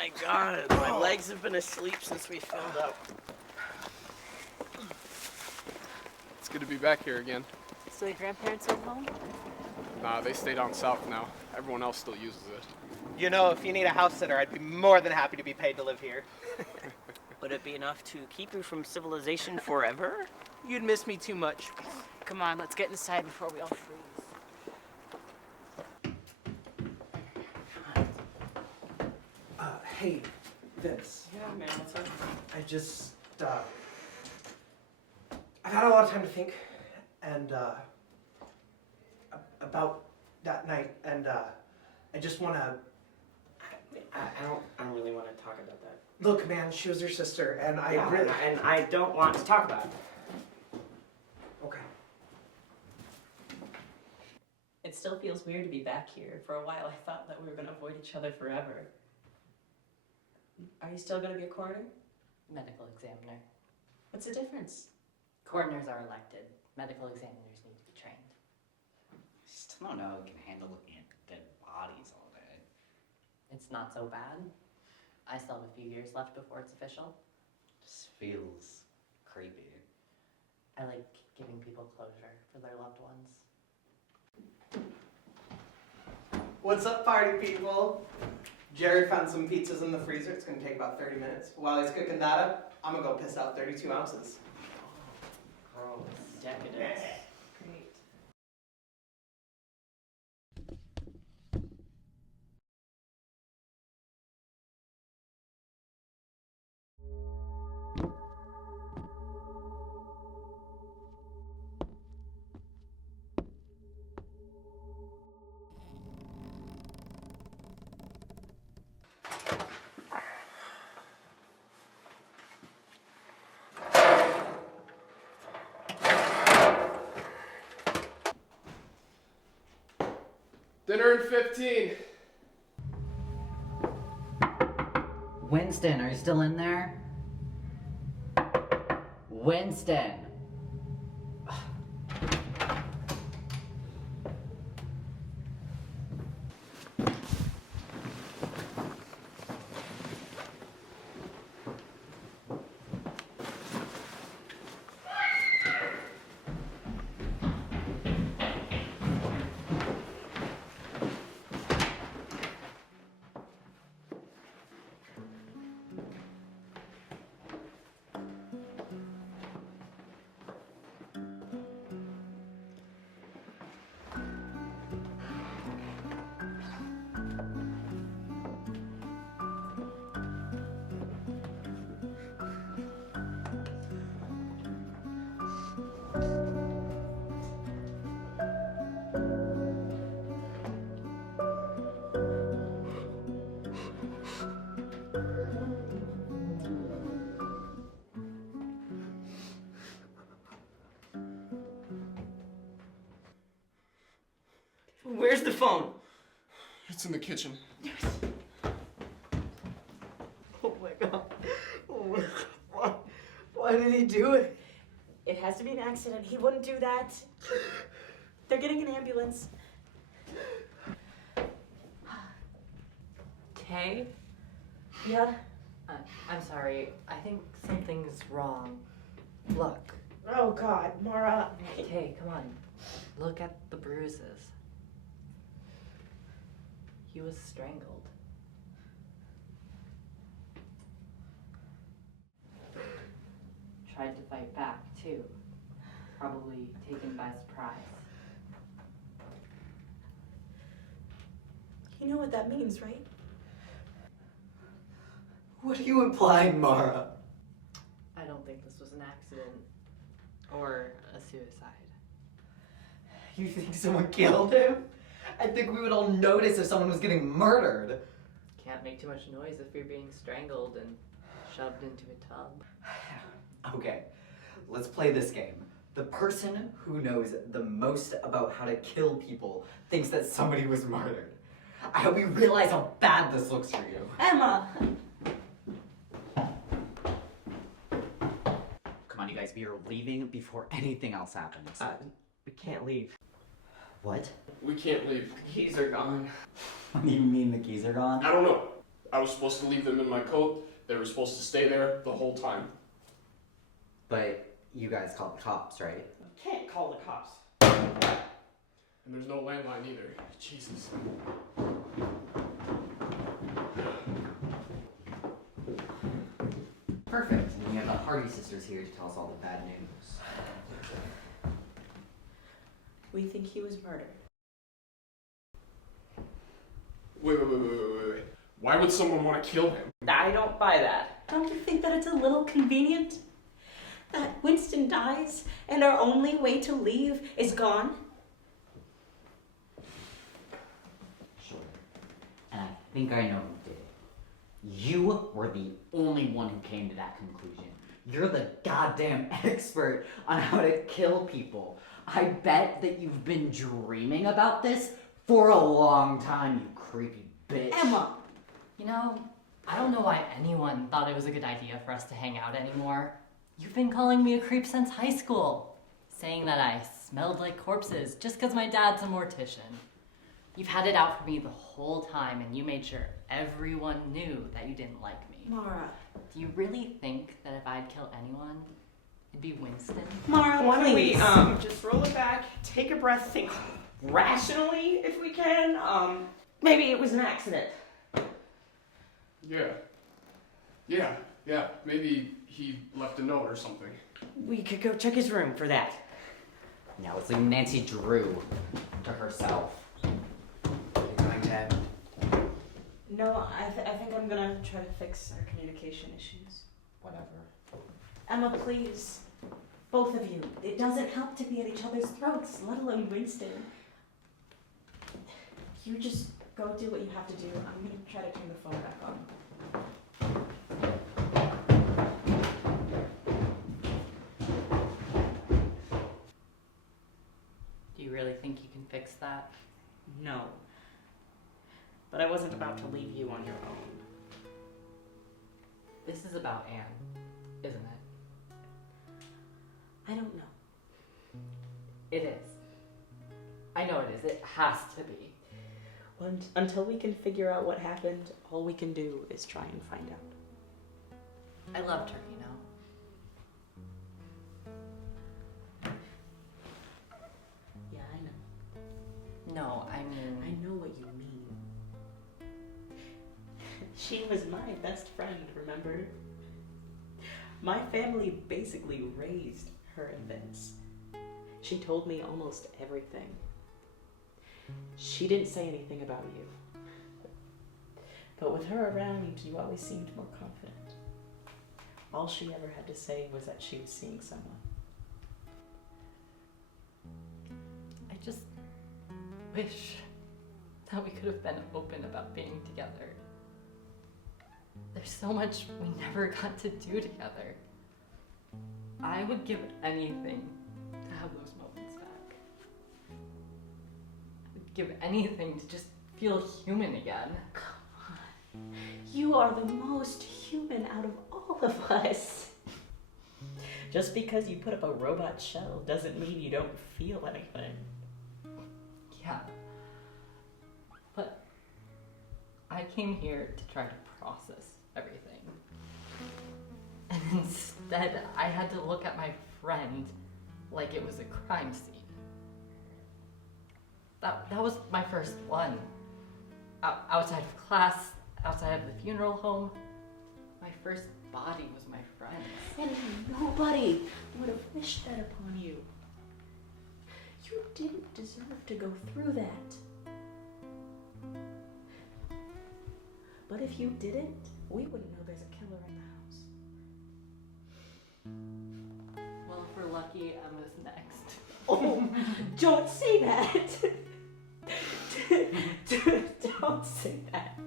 my god, my legs have been asleep since we filled up. It's good to be back here again. So your grandparents are home? Nah, they stay down south now. Everyone else still uses it. You know, if you need a house sitter, I'd be more than happy to be paid to live here. Would it be enough to keep you from civilization forever? You'd miss me too much. Come on, let's get inside before we all freeze. Hey, Vince. Yeah, man, what's up? I've had a lot of time to think, and, about that night, and, I just wanna... I don't really want to talk about that. Look, man, she was your sister, and I really... And I don't want to talk about it. Okay. It still feels weird to be back here. For a while I thought that we were going to avoid each other forever. Are you still going to be a coroner? Medical examiner. What's the difference? Coroners are elected. Medical examiners need to be trained. I still don't know who can handle looking at dead bodies all day. It's not so bad. I still have a few years left before it's official. Just feels creepy. I like giving people closure for their loved ones. What's up, party people? Jared found some pizzas in the freezer. It's gonna take about 30 minutes. While he's cooking that up, I'm gonna go piss out 32 ounces. Gross. Decadence. Yeah. Great. Dinner in 15. Winston, are you still in there? Winston! Where's the phone? It's in the kitchen. Oh my god. Oh my god. Why did he do it? It has to be an accident. He wouldn't do that. They're getting an ambulance. Tay? Yeah? I'm sorry. I think something's wrong. Look. Oh God, Mara. Tay, come on. Look at the bruises. He was strangled. Tried to fight back, too. Probably taken by surprise. You know what that means, right? What are you implying, Mara? I don't think this was an accident. Or a suicide. You think someone killed him? I think we would all notice if someone was getting murdered. Can't make too much noise if you're being strangled and shoved into a tub. Okay, let's play this game. The person who knows the most about how to kill people thinks that somebody was murdered. I hope you realize how bad this looks for you. Emma! Come on, you guys, we are leaving before anything else happens. We can't leave. What? We can't leave. The keys are gone. What do you mean the keys are gone? I don't know. I was supposed to leave them in my coat. They were supposed to stay there the whole time. But you guys called the cops, right? You can't call the cops. And there's no landline either. Jesus. Perfect. And you have the Hardy sisters here to tell us all the bad news. We think he was murdered. Wait. Why would someone want to kill him? I don't buy that. Don't you think that it's a little convenient? That Winston dies and our only way to leave is gone? Sure. And I think I know who did it. You were the only one who came to that conclusion. You're the goddamn expert on how to kill people. I bet that you've been dreaming about this for a long time, you creepy bitch. Emma! You know, I don't know why anyone thought it was a good idea for us to hang out anymore. You've been calling me a creep since high school, saying that I smelled like corpses just because my dad's a mortician. You've had it out for me the whole time, and you made sure everyone knew that you didn't like me. Mara. Do you really think that if I'd kill anyone, it'd be Winston? Mara, Why don't we please. just roll it back, take a breath, think rationally if we can. Maybe it was an accident. Yeah. Maybe he left a note or something. We could go check his room for that. Now it's like Nancy Drew to herself. Are you going to? No, I think I'm gonna try to fix our communication issues. Whatever. Emma, please. Both of you. It doesn't help to be at each other's throats, let alone Winston. You just go do what you have to do. I'm gonna try to turn the phone back on. Do you really think you can fix that? No. But I wasn't about to leave you on your own. This is about Anne, isn't it? I don't know. It is. I know it is. It has to be. Well, until we can figure out what happened, all we can do is try and find out. I loved her, you know. Yeah, I know. No, I mean... I know what you mean. She was my best friend, remember? My family basically raised her and Vince. She told me almost everything. She didn't say anything about you. But with her around, you always seemed more confident. All she ever had to say was that she was seeing someone. I just wish that we could have been open about being together. There's so much we never got to do together. I would give anything to have those moments back. I would give anything to just feel human again. Come on. You are the most human out of all of us. Just because you put up a robot shell doesn't mean you don't feel anything. Yeah. But I came here to try to process everything. And instead, I had to look at my friend like it was a crime scene. That was my first one. Outside of class, outside of the funeral home, my first body was my friend. And nobody would have wished that upon you. You didn't deserve to go through that. But if you didn't, we wouldn't know there's a killer in the house. Well, if we're lucky, Emma's next. Oh, don't say that. Don't say that.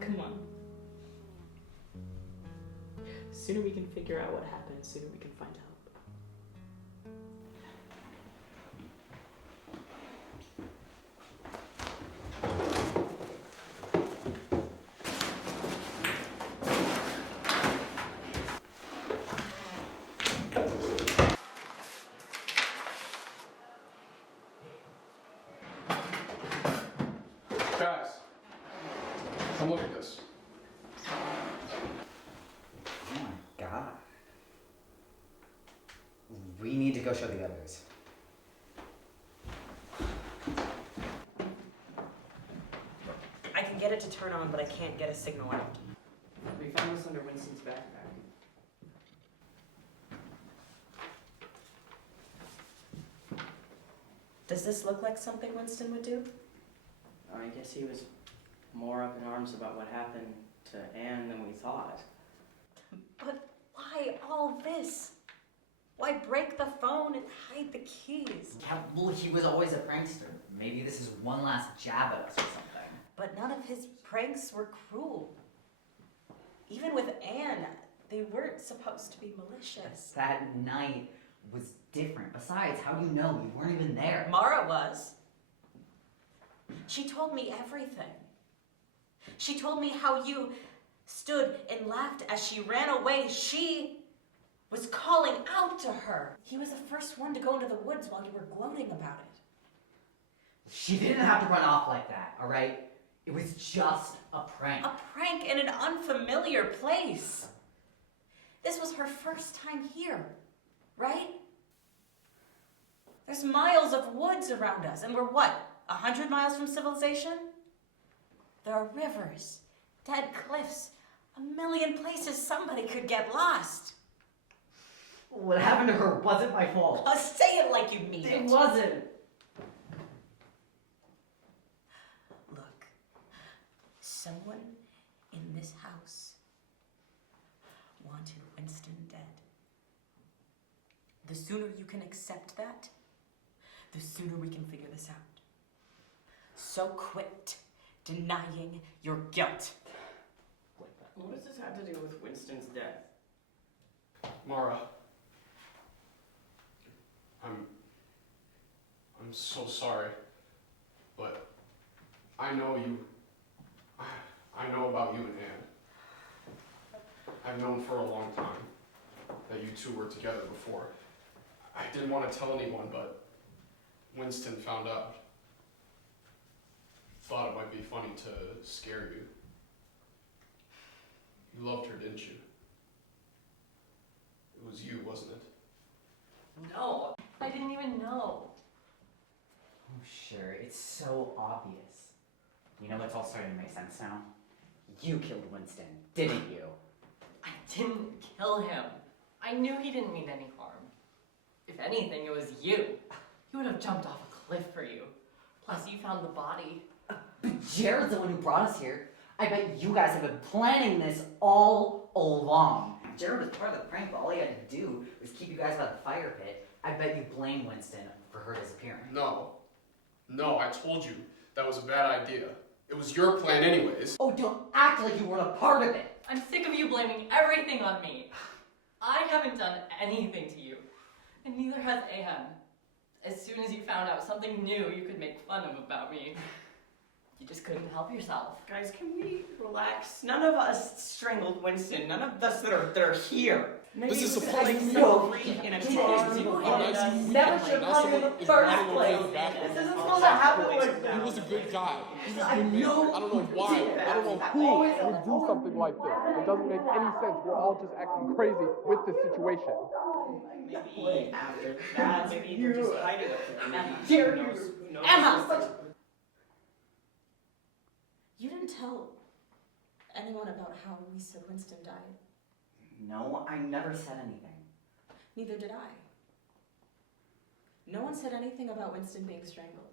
Come on. Sooner we can figure out what happened, sooner we can find help. Come look at this. Oh my god. We need to go show the others. I can get it to turn on, but I can't get a signal out. We found this under Winston's backpack. Does this look like something Winston would do? I guess he was more up in arms about what happened to Anne than we thought. But why all this? Why break the phone and hide the keys? Yeah, well, he was always a prankster. Maybe this is one last jab at us or something. But none of his pranks were cruel. Even with Anne, they weren't supposed to be malicious. That night was different. Besides, how do you know? You weren't even there. Mara was. She told me everything. She told me how you stood and laughed as she ran away. She was calling out to her. He was the first one to go into the woods while you were gloating about it. She didn't have to run off like that, all right? It was just a prank. A prank in an unfamiliar place. This was her first time here, right? There's miles of woods around us, and we're what, 100 miles from civilization? There are rivers, dead cliffs, a million places somebody could get lost. What happened to her wasn't my fault. Say it like you mean it. It wasn't. Look, someone in this house wanted Winston dead. The sooner you can accept that, the sooner we can figure this out. So quit denying your guilt. What does this have to do with Winston's death? Mara. I'm so sorry, but I know about you and Anne. I've known for a long time that you two were together before. I didn't want to tell anyone, but Winston found out. Thought it might be funny to scare you. You loved her, didn't you? It was you, wasn't it? No, I didn't even know. Oh, sure, it's so obvious. You know what's all starting to make sense now? You killed Winston, didn't you? I didn't kill him. I knew he didn't mean any harm. If anything, it was you. He would have jumped off a cliff for you. Plus, you found the body. But Jared's the one who brought us here. I bet you guys have been planning this all along. Jared was part of the prank, but all he had to do was keep you guys by the fire pit. I bet you blame Winston for her disappearing. No, I told you that was a bad idea. It was your plan anyways. Oh, don't act like you weren't a part of it. I'm sick of you blaming everything on me. I haven't done anything to you, and neither has Anne. As soon as you found out something new you could make fun of about me, you just couldn't help yourself. Guys, can we relax? None of us strangled Winston. None of us that are here. Maybe This is we a could funny like thing. celebrate in a car. Never should have come in the first place. This isn't supposed to happen like He was a good guy. He was I a good man. know I don't know why. I don't know who would do something like this. It doesn't make any sense. We're all just acting crazy with this situation. Maybe after that, maybe they're just hiding it. Jared, Who knows? Emma! You didn't tell anyone about how we said Winston died. No, I never said anything. Neither did I. No one said anything about Winston being strangled.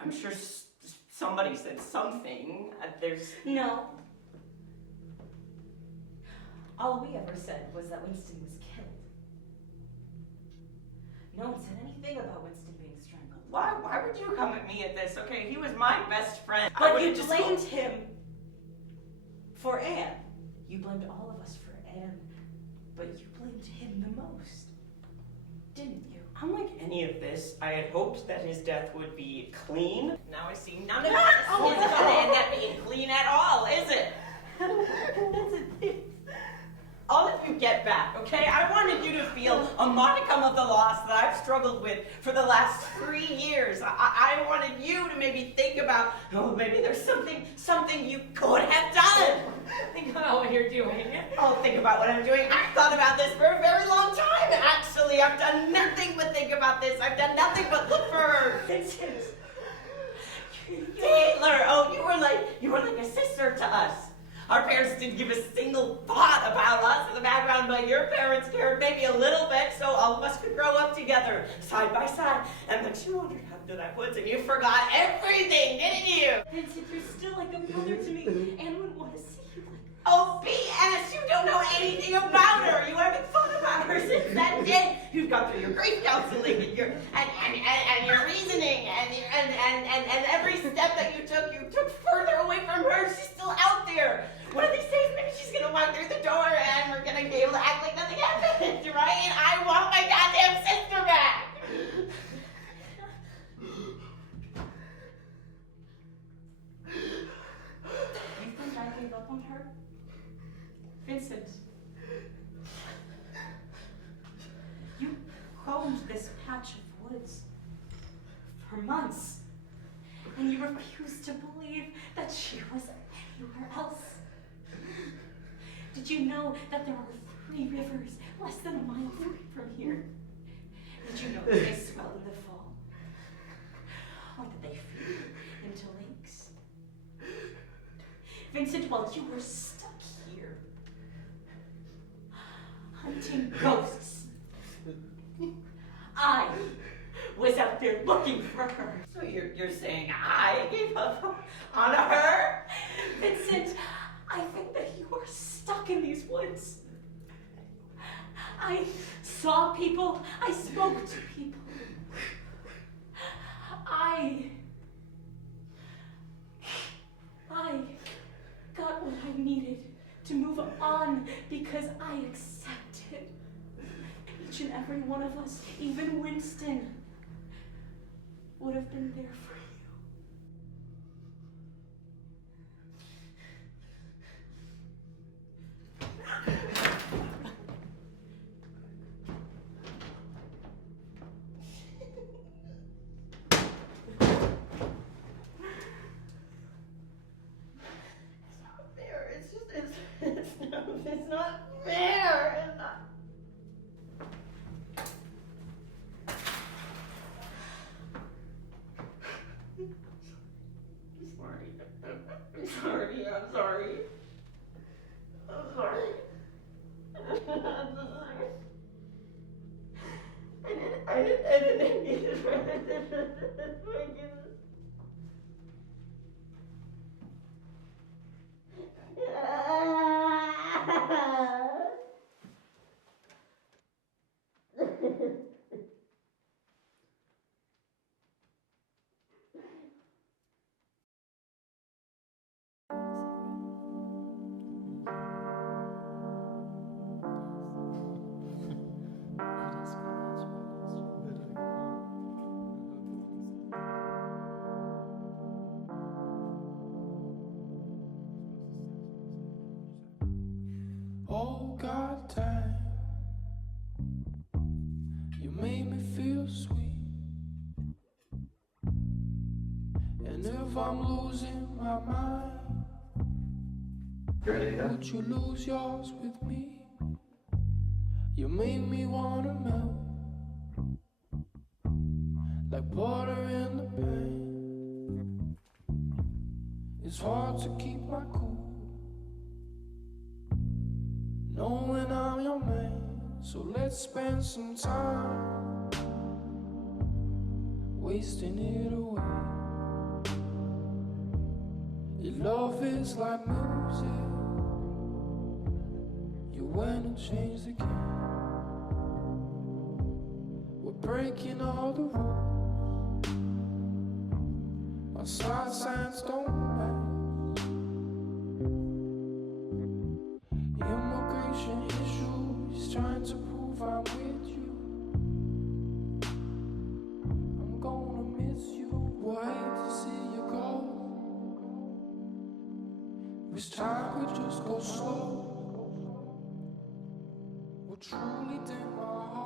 I'm sure somebody said something. There's No. All we ever said was that Winston was killed. No one said anything about Winston being strangled. why would you come at me at this? Okay, he was my best friend. I But would've you just blamed him for Anne. You blamed all of us for Anne, but you blamed him the most, didn't you? Unlike any of this, I had hoped that his death would be clean. Now I see none of that. It's going to end up being clean at all, is it? I'll let you get back, okay? I wanted you to feel a modicum of the loss that I've struggled with for the last 3 years. I wanted you do to maybe think about, oh, maybe there's something you could have done. Think about what you're doing. Oh, think about what I'm doing. I've thought about this for a very long time. Actually, I've done nothing but think about this. I've done nothing but look for her. Vincent. Teyla, oh, you were like a sister to us. Our parents didn't give a single thought about us in the background, but your parents cared maybe a little bit, so all of us could grow up together, side by side. And then you wandered out into that woods and you forgot everything, didn't you? Vincent, you're still like a brother to me. Anne would want to see you like. Oh, BS! You don't know anything about her. You haven't thought about her since that day. You've gone through your grief counseling and your reasoning and every step that you took further away from her. She's still out there. One of these days, maybe she's gonna walk through the door and we're gonna be able to act like nothing happened, right? I want my goddamn sister back. You think I gave up on her? Vincent, you combed this patch of woods for months, and you refused to believe that she was anywhere else. Did you know that there are 3 rivers less than a mile from here? Did you know that they swell in the fall? Or that they feed into lakes? Vincent, while you were stuck here, hunting ghosts, I was out there looking for her. So you're saying I gave up on her? Vincent, I think that you are stuck in these woods. I saw people. I spoke to people. I got what I needed to move on because I accepted each and every one of us, even Winston, would have been there for you. It's not fair. It's not. I'm sorry. I'm sorry. I didn't mean it. My goodness. Oh God, damn, you made me feel sweet. And if I'm losing my mind, would you lose yours with me? You made me wanna melt like butter in the pan. It's hard to keep my cool knowing I'm your man, so let's spend some time wasting it away. Your love is like music, you went and changed the game. We're breaking all the rules, our side signs don't match. Immigration issues, trying to prove I'm with you. I'm gonna miss you, boy, I hate to see you go. Wish time could just go slow. What truly did my heart